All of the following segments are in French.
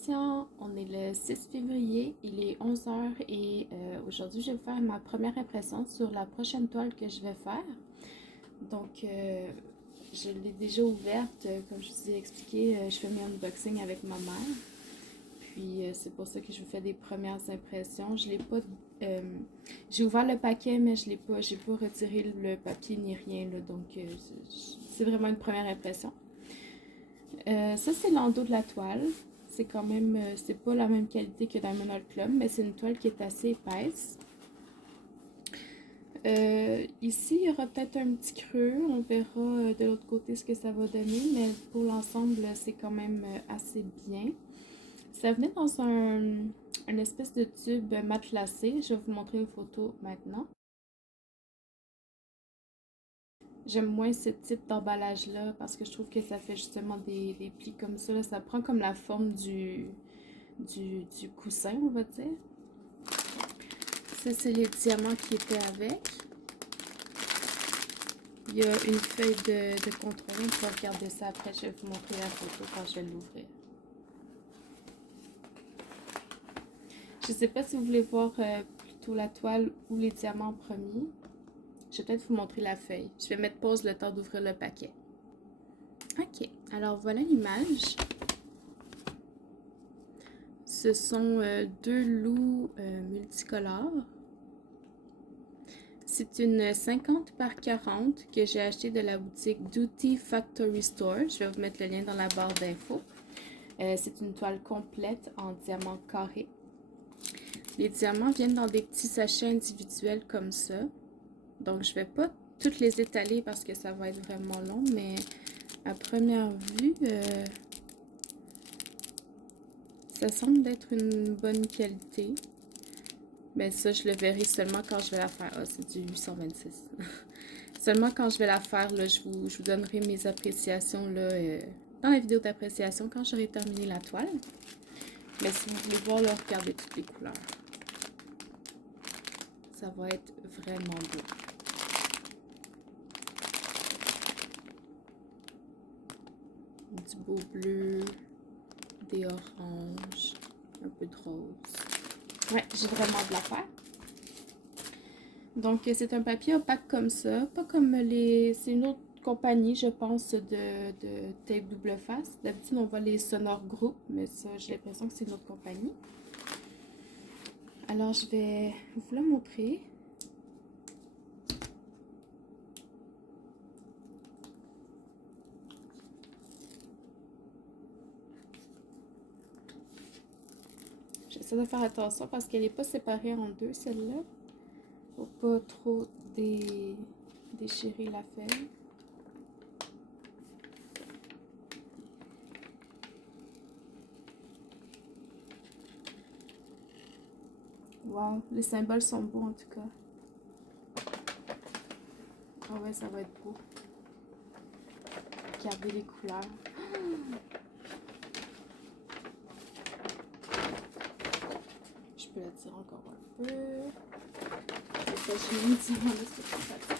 Christian, on est le 6 février, il est 11 heures et aujourd'hui je vais faire ma première impression sur la prochaine toile que je vais faire. Donc je l'ai déjà ouverte, comme je vous ai expliqué, je fais mes unboxings avec ma mère. Puis c'est pour ça que je vous fais des premières impressions. Je l'ai pas, j'ai ouvert le paquet mais j'ai pas retiré le papier ni rien là, donc c'est vraiment une première impression. Ça c'est l'endos de la toile. C'est quand même, c'est pas la même qualité que Diamond Club, mais c'est une toile qui est assez épaisse. Ici, il y aura peut-être un petit creux. On verra de l'autre côté ce que ça va donner, mais pour l'ensemble, c'est quand même assez bien. Ça venait dans un espèce de tube matelassé. Je vais vous montrer une photo maintenant. J'aime moins ce type d'emballage-là parce que je trouve que ça fait justement des plis comme ça. Là. Ça prend comme la forme du coussin, on va dire. Ça, c'est les diamants qui étaient avec. Il y a une feuille de contrôle. On va regarder ça après. Je vais vous montrer la photo quand je vais l'ouvrir. Je ne sais pas si vous voulez voir plutôt la toile ou les diamants en premier. Je vais peut-être vous montrer la feuille. Je vais mettre pause le temps d'ouvrir le paquet. Ok, alors voilà l'image. Ce sont deux loups multicolores. C'est une 50 par 40 que j'ai acheté de la boutique Duty Factory Store. Je vais vous mettre le lien dans la barre d'infos. C'est une toile complète en diamants carrés. Les diamants viennent dans des petits sachets individuels comme ça. Donc, je ne vais pas toutes les étaler parce que ça va être vraiment long, mais à première vue, ça semble d'être une bonne qualité. Mais ça, je le verrai seulement quand je vais la faire. Ah, c'est du 826. Seulement quand je vais la faire, là, je vous donnerai mes appréciations là, dans la vidéo d'appréciation quand j'aurai terminé la toile. Mais si vous voulez voir, là, regardez toutes les couleurs. Ça va être vraiment beau. Du beau bleu, des oranges, un peu de rose. Ouais, j'ai vraiment de la faire. Donc, c'est un papier opaque comme ça, pas comme les... C'est une autre compagnie, je pense, de tape double face. D'habitude, on voit les Sonor Group, mais ça, j'ai l'impression que c'est une autre compagnie. Alors, je vais vous la montrer. J'essaie de faire attention parce qu'elle n'est pas séparée en deux, celle-là. Faut pas trop déchirer la feuille. Wow, les symboles sont beaux en tout cas. Ah ouais, ça va être beau. Regardez les couleurs. Je peux la tirer encore un peu. C'est ça, je mets inutilement de ce que ça fait.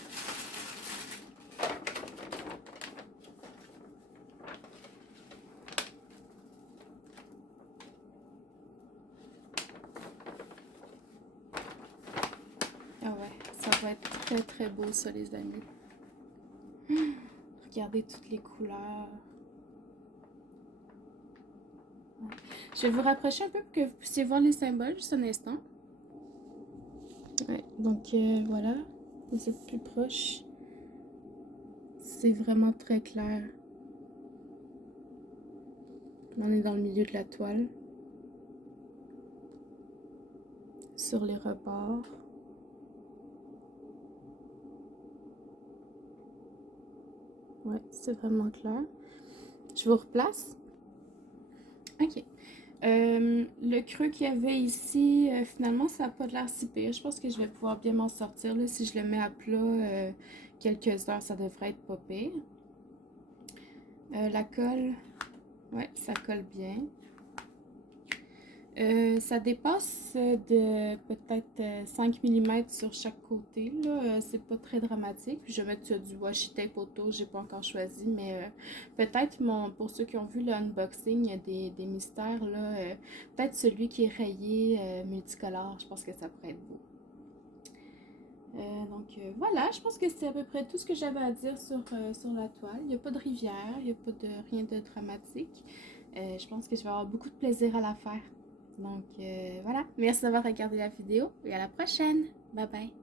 Ah ouais, ça va être très très beau ça les amis. Regardez toutes les couleurs. Je vais vous rapprocher un peu pour que vous puissiez voir les symboles, juste un instant. Ouais, donc voilà, vous êtes plus proche. C'est vraiment très clair. On est dans le milieu de la toile. Sur les rebords. Ouais, c'est vraiment clair. Je vous replace. Ok. Le creux qu'il y avait ici, finalement, ça n'a pas de l'air si pire. Je pense que je vais pouvoir bien m'en sortir. Là. Si je le mets à plat quelques heures, ça devrait être pas pire. La colle, ouais, ça colle bien. Ça dépasse de peut-être 5 mm sur chaque côté, là. C'est pas très dramatique. Puis je vais mettre du washi tape autour, j'ai pas encore choisi, mais peut-être pour ceux qui ont vu le unboxing, il y a des mystères, là. Peut-être celui qui est rayé multicolore, je pense que ça pourrait être beau. Voilà, je pense que c'est à peu près tout ce que j'avais à dire sur la toile. Il n'y a pas de rivière, il n'y a pas de rien de dramatique. Je pense que je vais avoir beaucoup de plaisir à la faire. Voilà, merci d'avoir regardé la vidéo et à la prochaine. Bye bye.